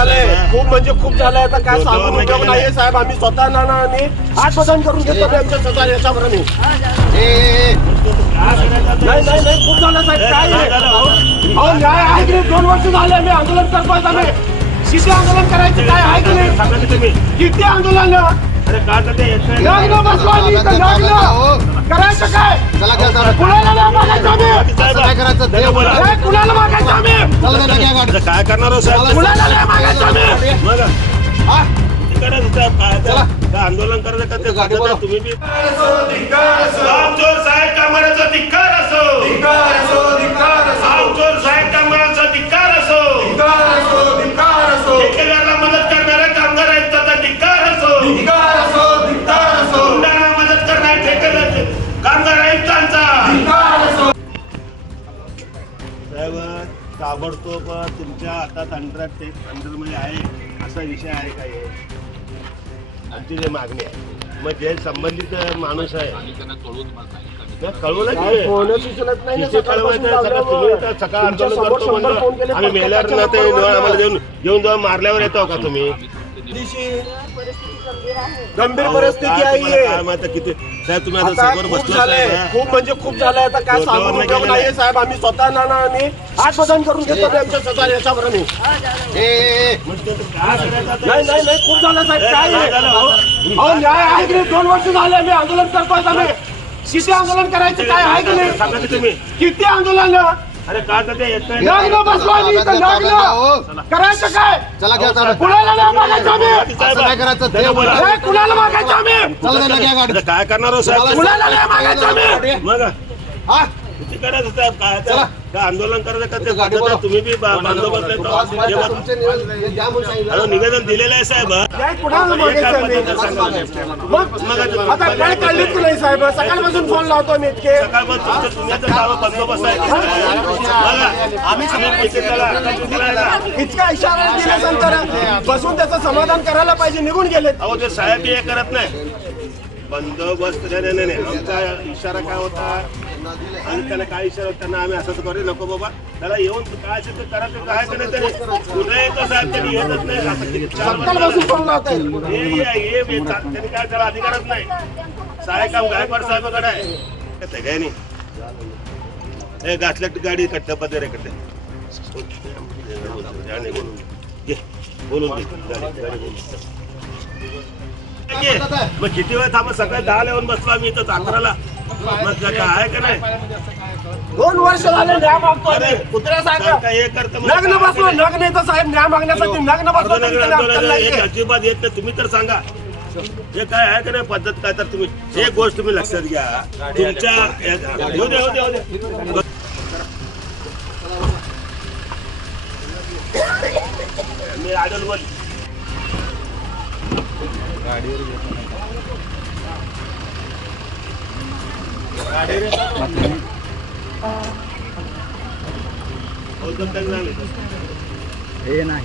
झालंय, खूप म्हणजे खूप झालंय. आता काय सांगून उपयोग नाहीये साहेब. आम्ही स्वतः नानांनी आत्मदान करून घेतो आमच्या स्वतः याच्यावर. नाही नाही नाही, खूप झालं साहेब. काय अहो न्याय आहे की नाही? 2 वर्ष झाले आम्ही आंदोलन करतोय. आम्ही किती आंदोलन करायचं काय आहे की नाही? सांगा तुम्ही किती आंदोलन. अरे का ते लग्न बसलो आम्ही इथं. लग्न करायचं काय? कुणाला नाही मागायचं आम्ही. काय करायचं ते बोला. कुणाला मागायचं आम्ही? काय करणार साहेब? कुणाला नाही मागायचं आम्ही. मग हा आंदोलन करायचं का ते गाडी बोला. तुम्ही बी चोर साहेब कामाचा धिक्कार असो. चोर साहेब कामाचा धिक्कार असो. ठेकेदाराला मदत करणाऱ्या कामगार आयुक्ताचा धिक्कार असो. गुंडांना मदत करणाऱ्या ठेकेदार कामगार आयुक्तांचा साहेब ताबडतोब तुमच्या हातात अंडरमध्ये आहे असा विषय आहे काय? आमची जे मागणी आहे मग जे संबंधित माणूस आहे कळवलं सकाळ आंदोलन करतो. आम्ही मेल्यावर आम्हाला घेऊन जाऊन मारल्यावर येतो का तुम्ही? गंभीर परिस्थिती आहे. किती साहेब तुम्ही आता समोर बसलाय. खूप म्हणजे खूप झालंय. आता काय सांगून उपयोग नाहीये साहेब. आम्ही स्वतः नानांनी आत्मदान करून घेतो आमच्या स्वतः याच्यावर. नाही नाही नाही, खूप झालं साहेब. काय अहो न्याय आहे की नाही? 2 वर्ष झाले आम्ही आंदोलन करतोय. आम्ही किती आंदोलन करायचं काय आहे की नाही? सांगा तुम्ही किती आंदोलन. अरे का ते लग्न बसलो आम्ही इथं. लग्न करायचं काय? कुणाला नाही मागायचं आम्ही. काय करायचं ते बोला. कुणाला मागायचं आम्ही. काय करणार साहेब? कुणाला नाही मागायचं आम्ही. मग हा किती करायचं साहेब? काय आंदोलन करायचं का ते गाडी बोला. तुम्ही बी बंदोबस्त निवेदन दिलेलं आहे साहेब. कुणाला आता काय कळलीच नाही साहेब. सकाळपासून फोन लावतो मी इतके. बंदोबस्त आहे. इतका इशारा दिल्यानंतर बसून त्याचं समाधान करायला पाहिजे. निघून गेले. अहो ते साहेब हे करत नाही. बंदोबस्त नाही. आमचा इशारा काय होता आणि त्याला काय इशारा त्यांना आम्ही असंच करू नको बाबा. त्याला येऊन काय असेल तर करायचं काय करायचं त्याने कुठे येतो साहेब. त्यांनी येतच नाही. त्यांनी काय त्याला अधिकारच नाही. साहेब काम गायकवाड साहेबाकडे आहे काय नाही. हे घातल्या गाडी कट्ट पदरे कट्टे बोलून मग किती वेळ थांबा. सकाळी 10ला येऊन बसलो आम्ही इथं 11ला. मग काय आहे का नाही? 2 वर्ष झाले न्याय मागतो. हे करतो लग्न बसलो. लग्न येतं साहेब न्याय मागण्यासाठी. लग्न बसलो अजिबात येत नाही. तुम्ही तर सांगा हे काय आहे का नाही पद्धत काय? तर तुम्ही एक गोष्ट तुम्ही लक्षात घ्या. तुमच्या येऊ दे मी आडल बोल हे ना